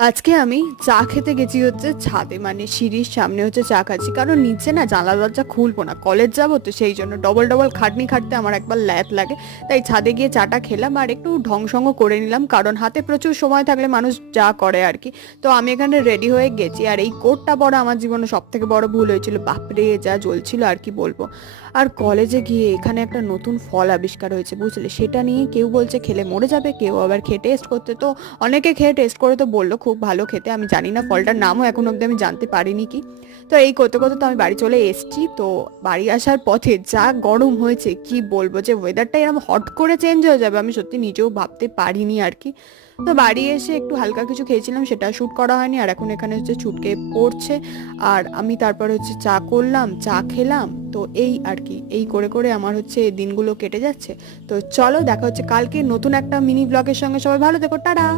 আজকে আমি চা খেতে গেছি হচ্ছে ছাদে, মানে সিঁড়ির সামনে হচ্ছে চা খাচ্ছি, কারণ নিচে না জানলা দরজা খুলবো না, কলেজ যাবো তো সেই জন্য ডবল ডবল খাটনি খাটতে আমার একবার ল্যাদ লাগে। তাই ছাদে গিয়ে চাটা খেলাম আর একটু ঢংসঙ্গ করে নিলাম, কারণ হাতে প্রচুর সময় থাকলে মানুষ যা করে আর কি। তো আমি এখানে রেডি হয়ে গেছি, আর এই কোটটা পরা আমার জীবনে সব থেকে বড় ভুল হয়েছিল, বাপরে যা জ্বলছিল আর কি বলবো। আর কলেজে গিয়ে এখানে একটা নতুন ফল আবিষ্কার হয়েছে বুঝলে, সেটা নিয়ে কেউ বলছে খেলে মরে যাবে, কেউ আবার খেয়ে টেস্ট করতে। তো অনেকে খেয়ে টেস্ট করে তো বললো খুব ভালো খেতে, আমি জানি না ফলটার নামও এখন অব্দি আমি জানতে পারিনি কি। তো এই করতে করতে তো আমি বাড়ি চলে এসেছি। তো বাড়ি আসার পথে যা গরম হয়েছে কি বলবো, যে ওয়েদারটা এরকম হট করে চেঞ্জ হয়ে যাবে আমি সত্যি নিজেও ভাবতে পারিনি আর কি। তো বাড়ি এসে একটু হালকা কিছু খেয়েছিলাম, সেটা শ্যুট করা হয়নি, আর এখন এখানে হচ্ছে ছুটকে পড়ছে। আর আমি তারপর হচ্ছে চা করলাম, চা খেলাম। তো এই আর কি, এই করে করে আমার হচ্ছে দিনগুলো কেটে যাচ্ছে। তো চলো দেখা হচ্ছে কালকে নতুন একটা মিনি ব্লগের সঙ্গে, সবাই ভালো থেকো, টাটা।